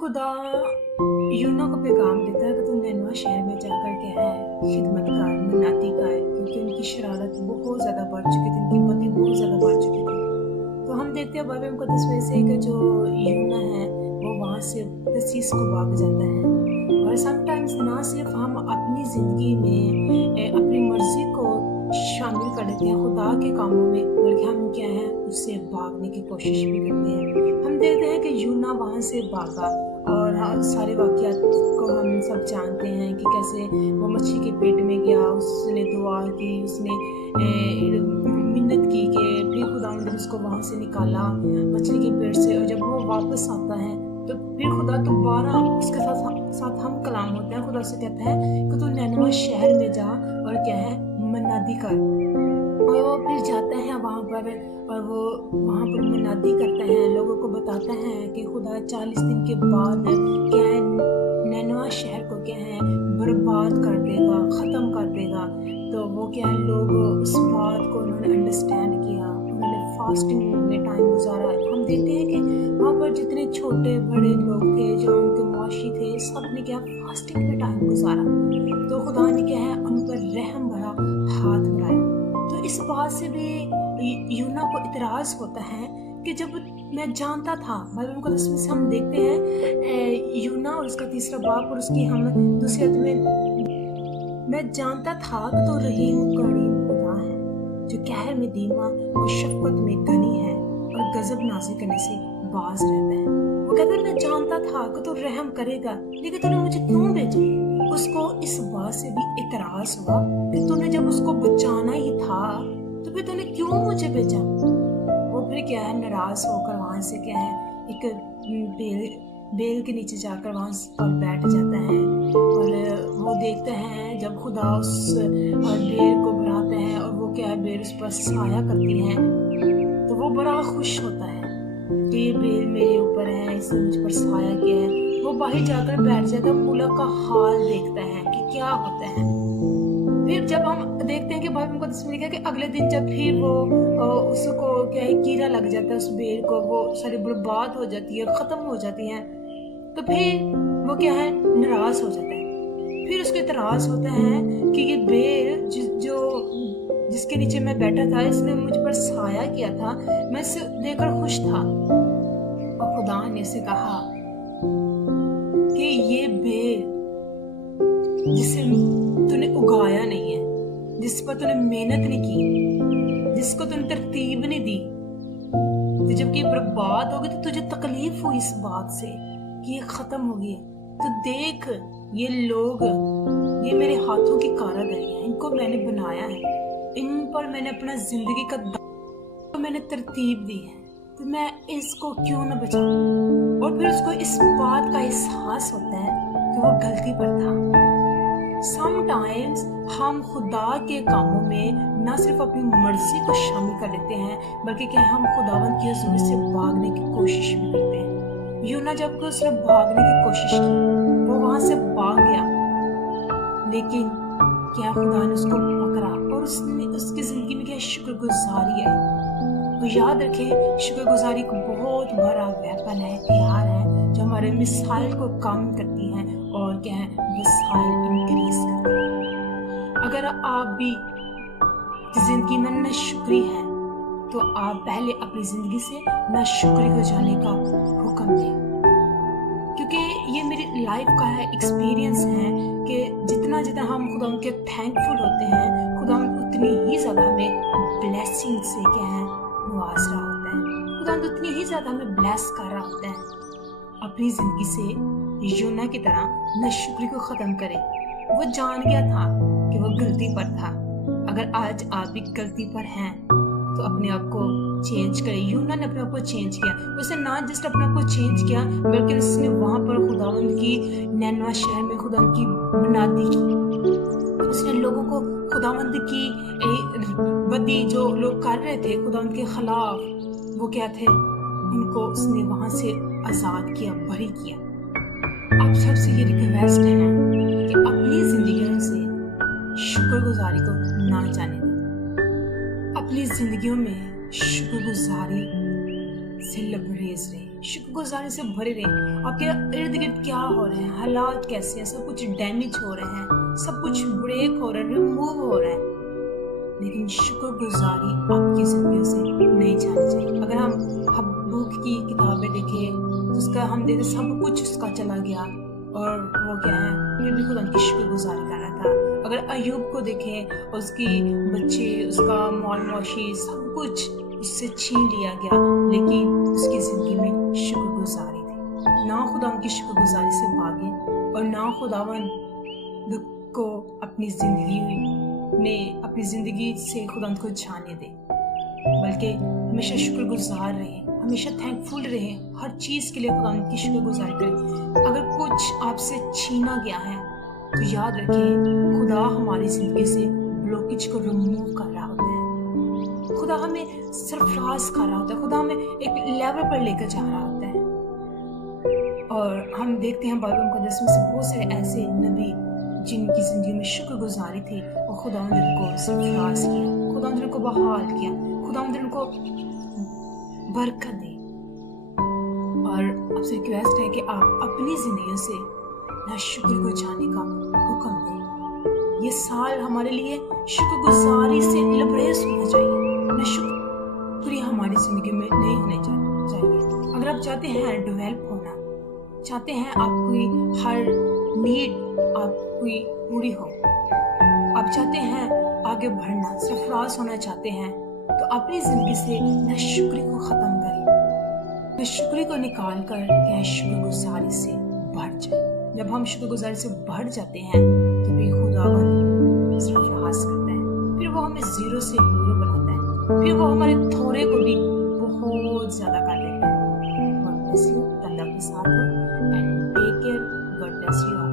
खुदा यूना को पैगाम देता है कि तुम नैनवा शहर में जाकर क्या है खिदमत का मन्नाती का है, क्योंकि उनकी शरारत बहुत ज़्यादा बढ़ चुकी थी, उनकी बुद्धि बहुत ज़्यादा बढ़ चुकी थी। तो हम देखते हैं बाइबल मुक़द्दस में से कि जो यूना है वो वहाँ से तर्सीस को भाग जाता है। और समटाइम्स ना सिर्फ हम अपनी ज़िंदगी में अपनी मर्ज़ी को शामिल कर लेते हैं खुदा के कामों में, बल्कि हम क्या है उससे भागने की कोशिश भी करते हैं। हम देखते हैं कि यूना वहाँ से भागा और सारे वाक़यात को हम सब जानते हैं कि कैसे वो मच्छी के पेट में गया, उसने दुआ की, उसने मिन्नत की कि फिर खुदा ने उसको वहाँ से निकाला मछली के पेट से। और जब वो वापस आता है तो फिर खुदा दोबारा उसके साथ हम कलाम होते हैं। खुदा से कहता है कि तू नैनवा शहर में जा और क्या है मन्नादी कर। और वो फिर जाता है वहाँ पर और वो वहाँ पर मन्नादी करता है, लोगों को बताता है कि खुदा 40 दिन के बाद क्या है नैनवा शहर को क्या है बर्बाद कर देगा, ख़त्म कर देगा। तो वो क्या है लोग उस बात को उन्होंने अंडरस्टैंड किया, उन्होंने फास्टिंग में टाइम गुजारा। हम देखते हैं कि वहाँ पर जितने छोटे बड़े लोग थे जो उनके मुआशी थे, सब ने क्या फास्टिंग में टाइम गुजारा। तो खुदा ने क्या है उन पर रहम भरा हाथ बढ़ाया। तो इस बात से भी यूना को इतराज़ होता है कि जब मैं जानता था, बाइबल मुक़द्दस में से हम देखते हैं यूना और उसका तीसरा बाप और उसकी हम दूसरी आयत में मैं जानता था कि तो रहीम करीम खुदा है जो कहर में धीमा और शफ़क़त में गनी है और गज़ब नाज़िल करने से बाज रहता है। वो कहता है मैं जानता था कि तो रहम करेगा, लेकिन तूने मुझे क्यों भेजा। उसको इस बात से भी इतराज़ हुआ कि तूने जब उसको बचाना ही था तो फिर तूने क्यों मुझे भेजा। वो फिर क्या है नाराज़ होकर वहाँ से क्या है एक बेल के नीचे जाकर वहाँ पर बैठ जाता है। और वो देखते हैं जब खुदा उस बेल को बढ़ाता है और वो क्या है बेल उस पर साया करती है, तो वो बड़ा खुश होता है कि ये बेल मेरे ऊपर है, इसने मुझ पर साया किया है। वो बाहर जाकर बैठ जाता है, मूला का हाल देखता है कि क्या होता है। फिर जब हम देखते हैं कि बाइबल मुक़द्दस में लिखा है कि अगले दिन जब फिर वो उसको क्या है कीड़ा लग जाता है, उस बेल को वो सारी बर्बाद हो जाती है, ख़त्म हो जाती है, तो फिर वो क्या है नाराज़ हो जाता है। फिर उसको इतराज़ होता है कि ये बेल जिसके नीचे मैं बैठा था, इसने मुझ पर साया किया था, मैं इसे देखकर खुश था। और खुदा ने इसे कहा कि ये बेल जिसे तूने उगाया नहीं है, जिस पर तूने मेहनत नहीं की, जिसको तूने तरतीब नहीं दी, तो जब ये बर्बाद होगी तो तुझे तकलीफ हुई इस बात से कि ये ख़त्म हो गई। तो देख ये लोग, ये मेरे हाथों की कारीगरी है, इनको मैंने बनाया है, इन पर मैंने अपना ज़िंदगी का तो मैंने तरतीब दी है, तो मैं इसको क्यों न बचाऊं। और फिर उसको इस बात का एहसास होता है कि वो गलती पर था। समटाइम्स हम खुदा के कामों में न सिर्फ अपनी मर्जी को शामिल कर लेते हैं, बल्कि क्या हम खुदावंद की हुजूर से भागने की कोशिश भी करते हैं। यूना जब उसने भागने की कोशिश की, वो वहां से भाग गया, लेकिन क्या खुदा ने उसको पकड़ा और उसने उसकी जिंदगी में क्या शुक्रगुजारी है। तो याद रखें शुक्रगुजारी को बहुत बड़ा वेपन है, हथियार है जो हमारे मिसाइल को कम करती है और क्या है मिसाइल इंक्रीज करती है। अगर आप भी जिंदगी में नाशुक्री है तो आप पहले अपनी जिंदगी से नाशुक्री हो जाने का हुक्म दें, क्योंकि ये मेरी लाइफ का है एक्सपीरियंस है कि जितना हम खुदा के थैंकफुल होते हैं, खुदा उतनी ही ज़्यादा हमें ब्लेसिंग से क्या है नवाज रहा होता है, खुदा उतनी ही ज़्यादा हमें ब्लेस कर रहा होता है। अपनी ज़िंदगी से यूना की तरह नाशुक्री को ख़त्म करें। वो जान गया था कि वो गलती पर था। अगर आज आप भी गलती पर हैं तो अपने आप को चेंज करें। यूना ने अपने आप को चेंज किया, उसने ना जस्ट अपने आप को चेंज किया बल्कि उसने वहाँ पर खुदावंद की नैनवा शहर में खुदावंद की मनादी की। उसने लोगों को खुदावंद की बदी जो लोग कर रहे थे खुदावंद के खिलाफ, वो क्या थे, उनको उसने वहाँ से आज़ाद किया, बरी किया। आप सबसे ये रिक्वेस्ट है कि अपनी जिंदगियों से शुक्रगुजारी को ना जाने दें। अपनी जिंदगियों में शुक्रगुजारी से लबरेज रहे, शुक्रगुजारी से भरे रहे। आपके इर्द गिर्द क्या हो रहे हैं, हालात कैसे हैं, सब कुछ डैमेज हो रहे हैं, सब कुछ ब्रेक हो रहा है, रिमूव हो रहा है, लेकिन शुक्रगुजारी आपकी जिंदगी से नहीं जानी चाहिए। अगर हम हब्बूक की किताबें देखें तो उसका हम देखें सब कुछ उसका चला गया और वो क्या है फिर भी खुदा की शुक्रगुजारी कर रहा था। अगर अयूब को देखें, उसकी बच्चे, उसका मौल मौशी सब कुछ उससे छीन लिया गया, लेकिन उसकी जिंदगी में शुक्रगुजारी थी। ना खुदा उनकी शुक्रगुजारी से भागे और ना खुदावन दुख को अपनी जिंदगी से खुदा को जाने दे, बल्कि हमेशा शुक्रगुजार रहे, हमेशा थैंकफुल रहे, हर चीज़ के लिए खुदा उनकी शुक्रगुजारी करें। अगर कुछ आपसे छीना गया है तो याद रखें खुदा हमारी जिंदगी से ब्लॉकेज को रिमूव कर रहा होता है, खुदा हमें सरफराज कर रहा होता है, खुदा हमें एक लेवल पर लेकर जा रहा होता है। और हम देखते हैं बाइबल मुकद्दस में से बहुत सारे ऐसे नबी जिनकी जिंदगी में शुक्रगुजारी थी और खुदा ने उनको सरफराज किया, खुदा ने उनको बहाल किया, खुदा ने उनको बरकत दी। और आपसे रिक्वेस्ट है कि आप अपनी जिंदगी से ना शुक्र को जाने का हुक्म दें। ये साल हमारे लिए शुक्रगुजारी से लबरेज होना चाहिए, ना शुक्रिया हमारी जिंदगी में नहीं होने चाहिए। अगर आप चाहते हैं डेवलप होना, चाहते हैं आपकी हर नीड आपकी पूरी हो, आप चाहते हैं आगे बढ़ना, सरफराज होना चाहते हैं, तो अपनी जिंदगी से ना शुक्र को खत्म करें, ना शुक्र को निकाल कर क्या शुक्रगुजारी से बढ़ जाए। जब हम शुक्रगुजारी से बढ़ जाते हैं तो फिर खुदावन सरफराज करता है, फिर वो हमें जीरो से हीरो बनाता है, फिर वो हमारे थोड़े को भी बहुत ज्यादा कर देता है। गॉड ब्लेस यू, अल्लाह के साथ हो and take care, God bless you.